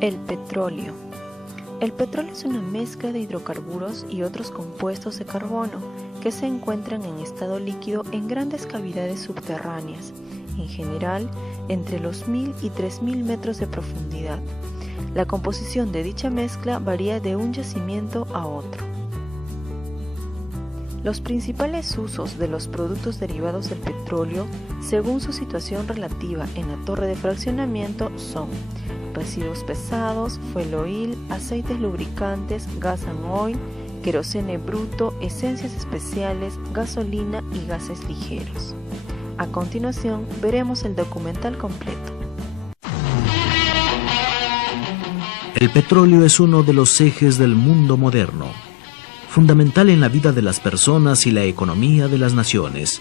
El petróleo. El petróleo es una mezcla de hidrocarburos y otros compuestos de carbono que se encuentran en estado líquido en grandes cavidades subterráneas, en general entre los 1000 y 3000 metros de profundidad. La composición de dicha mezcla varía de un yacimiento a otro. Los principales usos de los productos derivados del petróleo, según su situación relativa en la torre de fraccionamiento, son residuos pesados, fuel oil, aceites lubricantes, gas and oil, querosene bruto, esencias especiales, gasolina y gases ligeros. A continuación, veremos el documental completo. El petróleo es uno de los ejes del mundo moderno, fundamental en la vida de las personas y la economía de las naciones.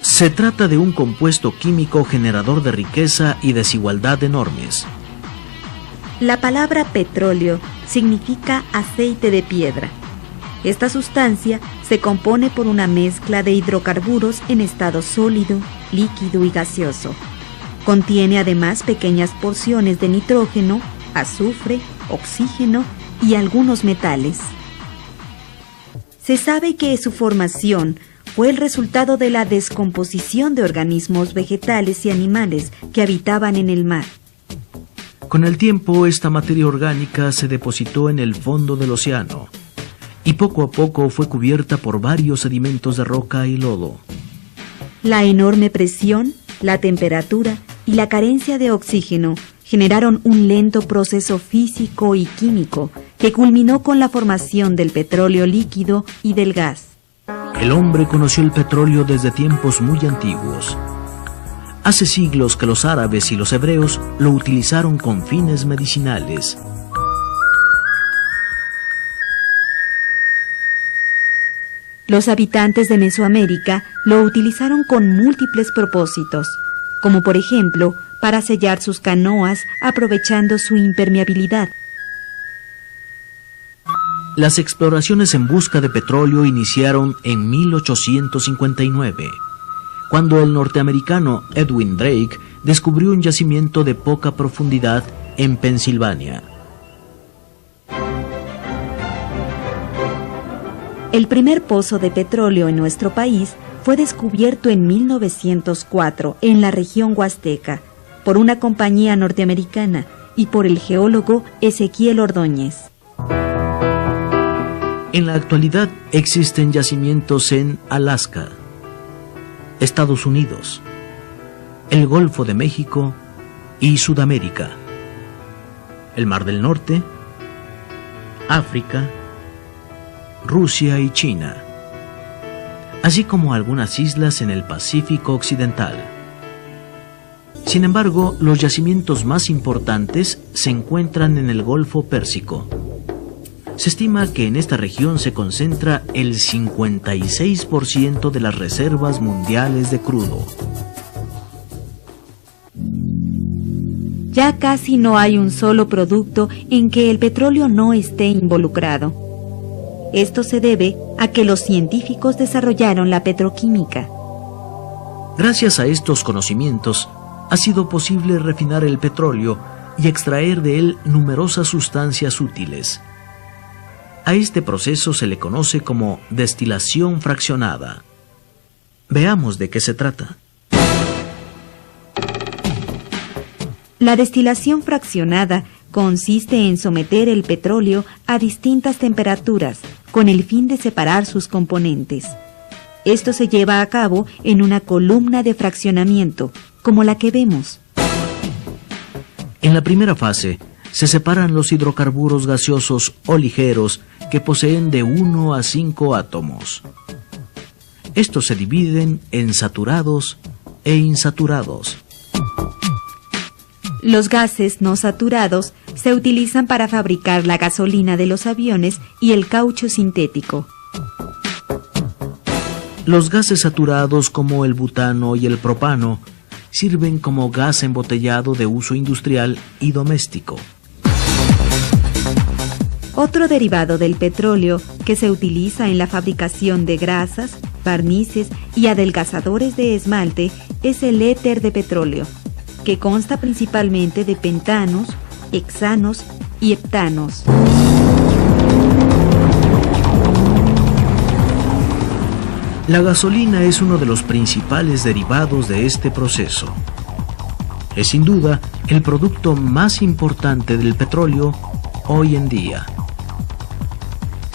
Se trata de un compuesto químico generador de riqueza y desigualdad enormes. La palabra petróleo significa aceite de piedra. Esta sustancia se compone por una mezcla de hidrocarburos en estado sólido, líquido y gaseoso. Contiene además pequeñas porciones de nitrógeno, azufre, oxígeno y algunos metales. Se sabe que su formación fue el resultado de la descomposición de organismos vegetales y animales que habitaban en el mar. Con el tiempo, esta materia orgánica se depositó en el fondo del océano y poco a poco fue cubierta por varios sedimentos de roca y lodo. La enorme presión, la temperatura y la carencia de oxígeno generaron un lento proceso físico y químico que culminó con la formación del petróleo líquido y del gas. El hombre conoció el petróleo desde tiempos muy antiguos. Hace siglos que los árabes y los hebreos lo utilizaron con fines medicinales. Los habitantes de Mesoamérica lo utilizaron con múltiples propósitos, como por ejemplo para sellar sus canoas aprovechando su impermeabilidad. Las exploraciones en busca de petróleo iniciaron en 1859, cuando el norteamericano Edwin Drake descubrió un yacimiento de poca profundidad en Pensilvania. El primer pozo de petróleo en nuestro país fue descubierto en 1904 en la región huasteca por una compañía norteamericana y por el geólogo Ezequiel Ordóñez. En la actualidad existen yacimientos en Alaska, Estados Unidos, el Golfo de México y Sudamérica, el Mar del Norte, África, Rusia y China, así como algunas islas en el Pacífico Occidental. Sin embargo, los yacimientos más importantes se encuentran en el Golfo Pérsico. Se estima que en esta región se concentra el 56% de las reservas mundiales de crudo. Ya casi no hay un solo producto en que el petróleo no esté involucrado. Esto se debe a que los científicos desarrollaron la petroquímica. Gracias a estos conocimientos, ha sido posible refinar el petróleo y extraer de él numerosas sustancias útiles. A este proceso se le conoce como destilación fraccionada. Veamos de qué se trata. La destilación fraccionada consiste en someter el petróleo a distintas temperaturas con el fin de separar sus componentes. Esto se lleva a cabo en una columna de fraccionamiento, como la que vemos. En la primera fase, se separan los hidrocarburos gaseosos o ligeros que poseen de 1 a 5 átomos. Estos se dividen en saturados e insaturados. Los gases no saturados se utilizan para fabricar la gasolina de los aviones y el caucho sintético. Los gases saturados, como el butano y el propano, sirven como gas embotellado de uso industrial y doméstico. Otro derivado del petróleo que se utiliza en la fabricación de grasas, barnices y adelgazadores de esmalte es el éter de petróleo, que consta principalmente de pentanos, hexanos y heptanos. La gasolina es uno de los principales derivados de este proceso. Es sin duda el producto más importante del petróleo hoy en día.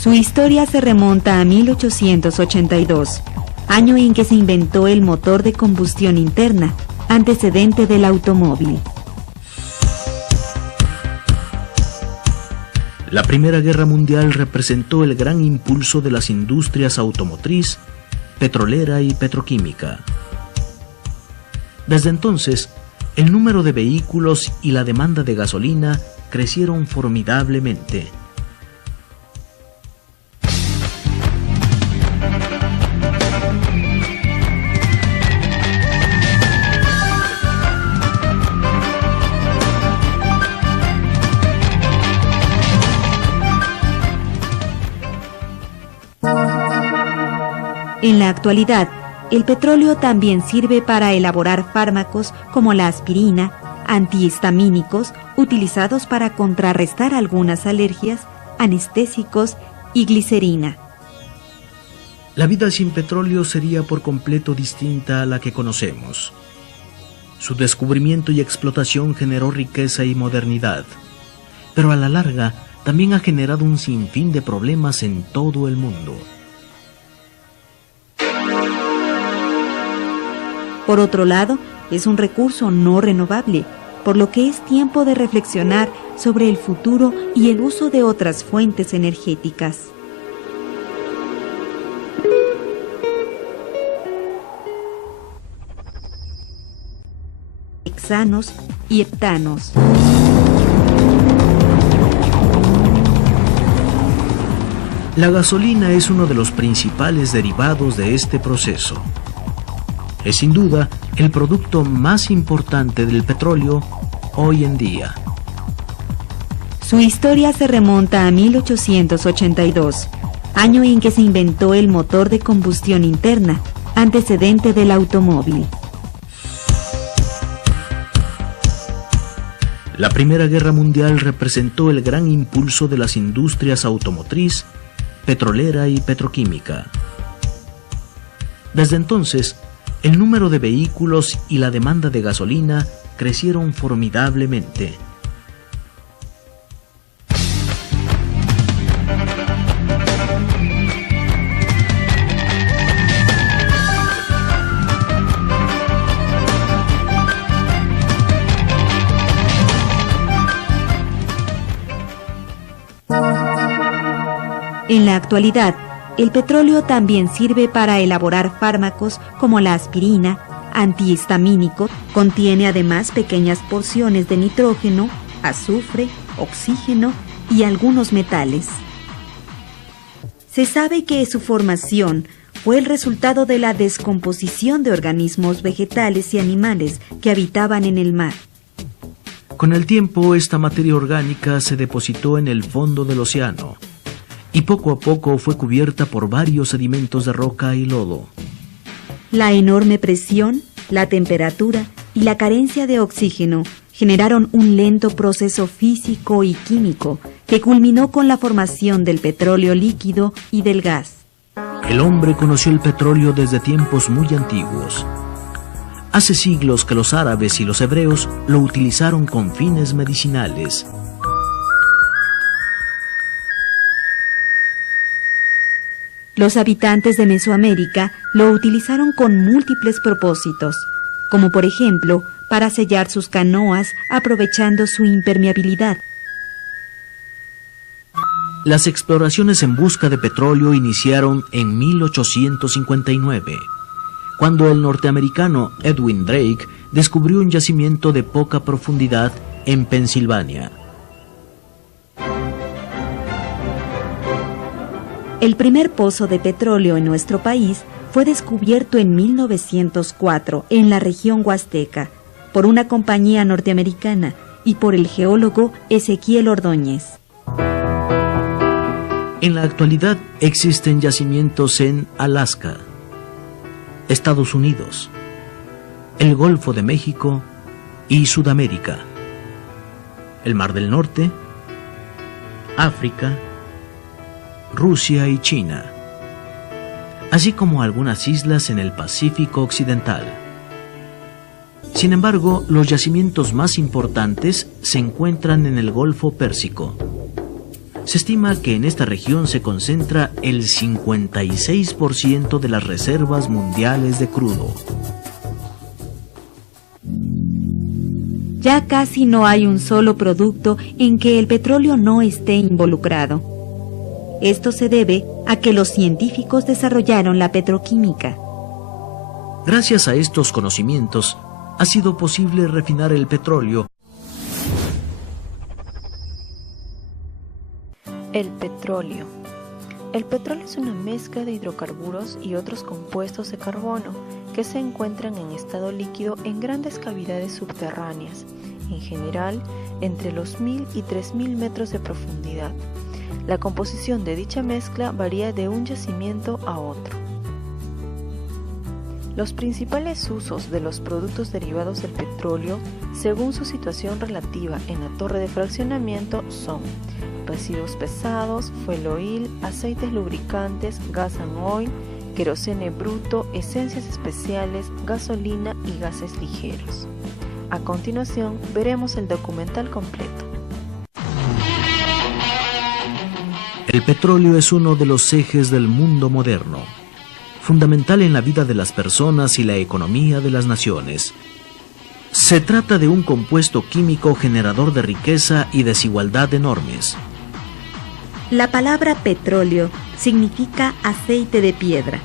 Su historia se remonta a 1882, año en que se inventó el motor de combustión interna, antecedente del automóvil. La Primera Guerra Mundial representó el gran impulso de las industrias automotriz, petrolera y petroquímica. Desde entonces, el número de vehículos y la demanda de gasolina crecieron formidablemente. En la actualidad, el petróleo también sirve para elaborar fármacos como la aspirina, antihistamínicos utilizados para contrarrestar algunas alergias, anestésicos y glicerina. La vida sin petróleo sería por completo distinta a la que conocemos. Su descubrimiento y explotación generó riqueza y modernidad, pero a la larga también ha generado un sinfín de problemas en todo el mundo. Por otro lado, es un recurso no renovable, por lo que es tiempo de reflexionar sobre el futuro y el uso de otras fuentes energéticas. Hexanos y heptanos. La gasolina es uno de los principales derivados de este proceso. Es sin duda el producto más importante del petróleo hoy en día. Su historia se remonta a 1882, año en que se inventó el motor de combustión interna, antecedente del automóvil. La Primera Guerra Mundial representó el gran impulso de las industrias automotriz, petrolera y petroquímica. Desde entonces, el número de vehículos y la demanda de gasolina crecieron formidablemente. En la actualidad, el petróleo también sirve para elaborar fármacos como la aspirina, antihistamínico, contiene además pequeñas porciones de nitrógeno, azufre, oxígeno y algunos metales. Se sabe que su formación fue el resultado de la descomposición de organismos vegetales y animales que habitaban en el mar. Con el tiempo, esta materia orgánica se depositó en el fondo del océano y poco a poco fue cubierta por varios sedimentos de roca y lodo. La enorme presión, la temperatura y la carencia de oxígeno generaron un lento proceso físico y químico que culminó con la formación del petróleo líquido y del gas. El hombre conoció el petróleo desde tiempos muy antiguos. Hace siglos que los árabes y los hebreos lo utilizaron con fines medicinales. Los habitantes de Mesoamérica lo utilizaron con múltiples propósitos, como por ejemplo para sellar sus canoas aprovechando su impermeabilidad. Las exploraciones en busca de petróleo iniciaron en 1859, cuando el norteamericano Edwin Drake descubrió un yacimiento de poca profundidad en Pensilvania. El primer pozo de petróleo en nuestro país fue descubierto en 1904 en la región huasteca por una compañía norteamericana y por el geólogo Ezequiel Ordóñez. En la actualidad existen yacimientos en Alaska, Estados Unidos, el Golfo de México y Sudamérica. el Mar del Norte, África, Rusia y China, así como algunas islas en el Pacífico Occidental. Sin embargo, los yacimientos más importantes se encuentran en el Golfo Pérsico. Se estima que en esta región se concentra el 56% de las reservas mundiales de crudo. Ya casi no hay un solo producto en que el petróleo no esté involucrado. Esto se debe a que los científicos desarrollaron la petroquímica. Gracias a estos conocimientos, ha sido posible refinar el petróleo. El petróleo. El petróleo es una mezcla de hidrocarburos y otros compuestos de carbono que se encuentran en estado líquido en grandes cavidades subterráneas, en general entre los 1000 y 3000 metros de profundidad. La composición de dicha mezcla varía de un yacimiento a otro. Los principales usos de los productos derivados del petróleo, según su situación relativa en la torre de fraccionamiento, son residuos pesados, fuel oil, aceites lubricantes, gas and oil, querosene bruto, esencias especiales, gasolina y gases ligeros. A continuación, veremos el documental completo. El petróleo es uno de los ejes del mundo moderno, fundamental en la vida de las personas y la economía de las naciones. Se trata de un compuesto químico generador de riqueza y desigualdad enormes. La palabra petróleo significa aceite de piedra.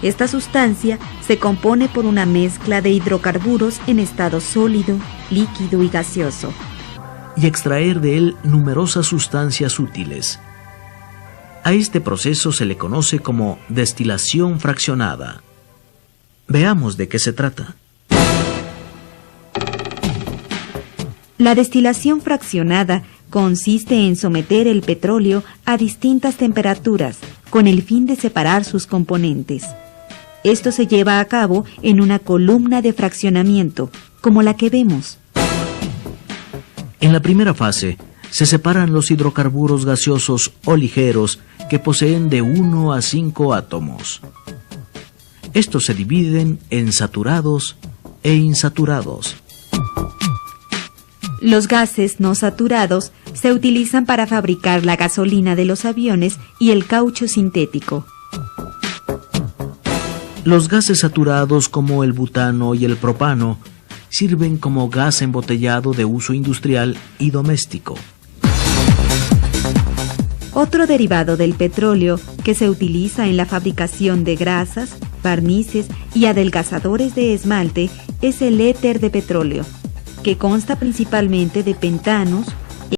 Esta sustancia se compone por una mezcla de hidrocarburos en estado sólido, líquido y gaseoso. Y extraer de él numerosas sustancias útiles. A este proceso se le conoce como destilación fraccionada. Veamos de qué se trata. La destilación fraccionada consiste en someter el petróleo a distintas temperaturas con el fin de separar sus componentes. Esto se lleva a cabo en una columna de fraccionamiento, como la que vemos. En la primera fase, se separan los hidrocarburos gaseosos o ligeros que poseen de 1 a 5 átomos. Estos se dividen en saturados e insaturados. Los gases no saturados se utilizan para fabricar la gasolina de los aviones y el caucho sintético. Los gases saturados como el butano y el propano sirven como gas embotellado de uso industrial y doméstico. Otro derivado del petróleo que se utiliza en la fabricación de grasas, barnices y adelgazadores de esmalte es el éter de petróleo, que consta principalmente de pentanos,